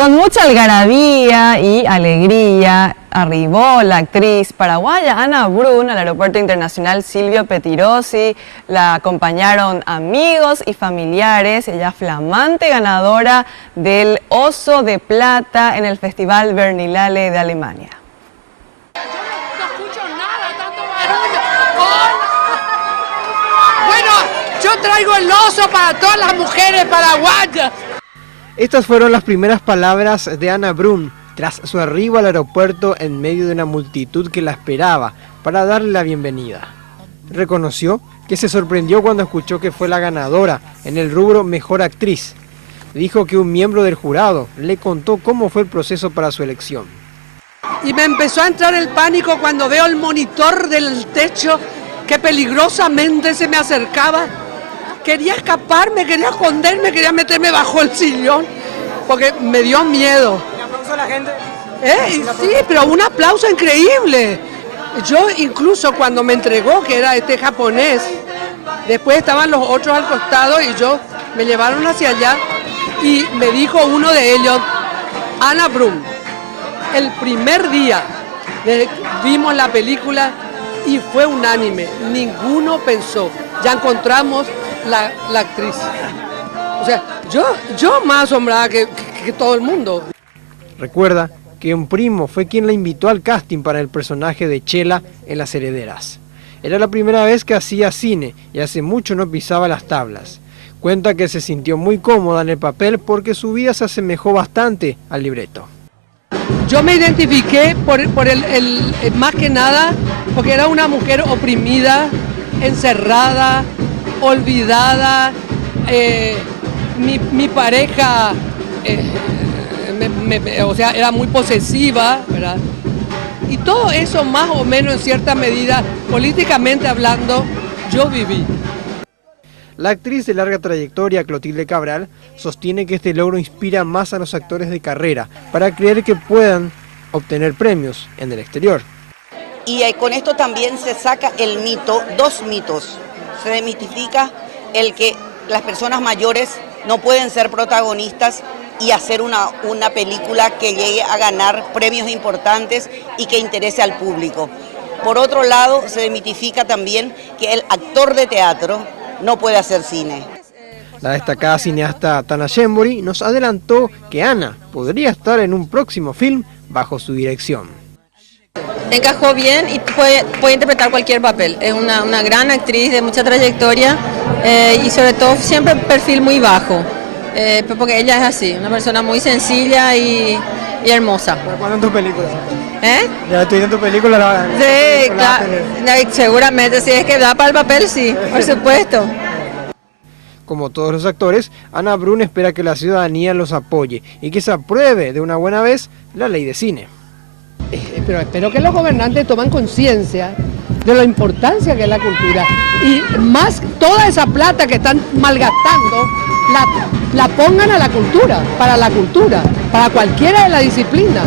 Con mucha algarabía y alegría arribó la actriz paraguaya Ana Brun al Aeropuerto Internacional Silvio Pettirossi. La acompañaron amigos y familiares. Ella flamante ganadora del Oso de Plata en el Festival Berlinale de Alemania. No escucho nada, tanto barullo. Bueno, yo traigo el oso para todas las mujeres paraguayas. Estas fueron las primeras palabras de Ana Brun tras su arribo al aeropuerto en medio de una multitud que la esperaba para darle la bienvenida. Reconoció que se sorprendió cuando escuchó que fue la ganadora en el rubro Mejor Actriz. Dijo que un miembro del jurado le contó cómo fue el proceso para su elección. Y me empezó a entrar el pánico cuando veo el monitor del techo que peligrosamente se me acercaba. Quería escaparme, quería esconderme, quería meterme bajo el sillón, porque me dio miedo. ¿Un aplauso a la gente? Sí, pero un aplauso increíble. Yo incluso cuando me entregó, que era este japonés, después estaban los otros al costado y me llevaron hacia allá y me dijo uno de ellos, Ana Brun, el primer día vimos la película y fue unánime, ninguno pensó, ya encontramos la actriz. O sea, yo más asombrada que todo el mundo. Recuerda que un primo fue quien la invitó al casting para el personaje de Chela en Las Herederas. Era la primera vez que hacía cine y hace mucho no pisaba las tablas. Cuenta que se sintió muy cómoda en el papel porque su vida se asemejó bastante al libreto. Yo me identifiqué por más que nada porque era una mujer oprimida, encerrada, olvidada. Mi pareja o sea, era muy posesiva, ¿verdad? Y todo eso más o menos en cierta medida, políticamente hablando, yo viví. La actriz de larga trayectoria, Clotilde Cabral, sostiene que este logro inspira más a los actores de carrera para creer que puedan obtener premios en el exterior. Y con esto también se saca el mito, dos mitos. Se demitifica el que las personas mayores no pueden ser protagonistas y hacer una película que llegue a ganar premios importantes y que interese al público. Por otro lado, se demitifica también que el actor de teatro no puede hacer cine. La destacada cineasta Tana Shembori nos adelantó que Ana podría estar en un próximo film bajo su dirección. Encajó bien y puede interpretar cualquier papel. Es una gran actriz de mucha trayectoria y sobre todo siempre perfil muy bajo. Porque ella es así, una persona muy sencilla y hermosa. ¿Cuándo en tu película? ¿Ya estoy en tu película? Sí, claro, seguramente, si es que da para el papel, sí, por supuesto. Como todos los actores, Ana Brun espera que la ciudadanía los apoye y que se apruebe de una buena vez la ley de cine. Pero espero que los gobernantes tomen conciencia de la importancia que es la cultura y más toda esa plata que están malgastando la pongan a la cultura, para cualquiera de las disciplinas.